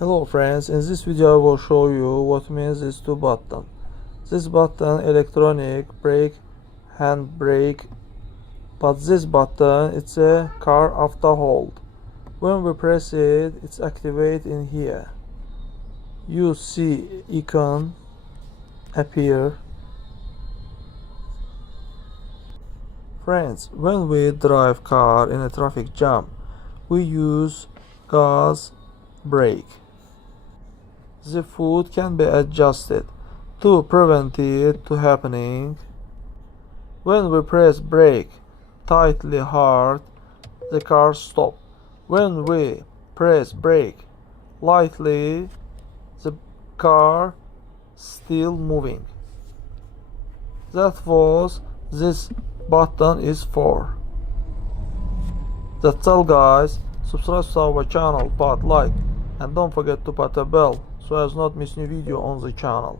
Hello friends, in this video I will show you what means these two buttons. This button electronic brake, hand brake, but this button it's a car after hold. When we press it, it's activate in here. You see icon appear. Friends, when we drive car in a traffic jam, we use gas brake. The foot can be adjusted to prevent it to happening. When we press brake tightly hard, the car stop. When we press brake lightly, the car still moving. That was this button is for. That's all guys. Subscribe to our channel, put like, and don't forget to put a bell so as not miss new video on the channel.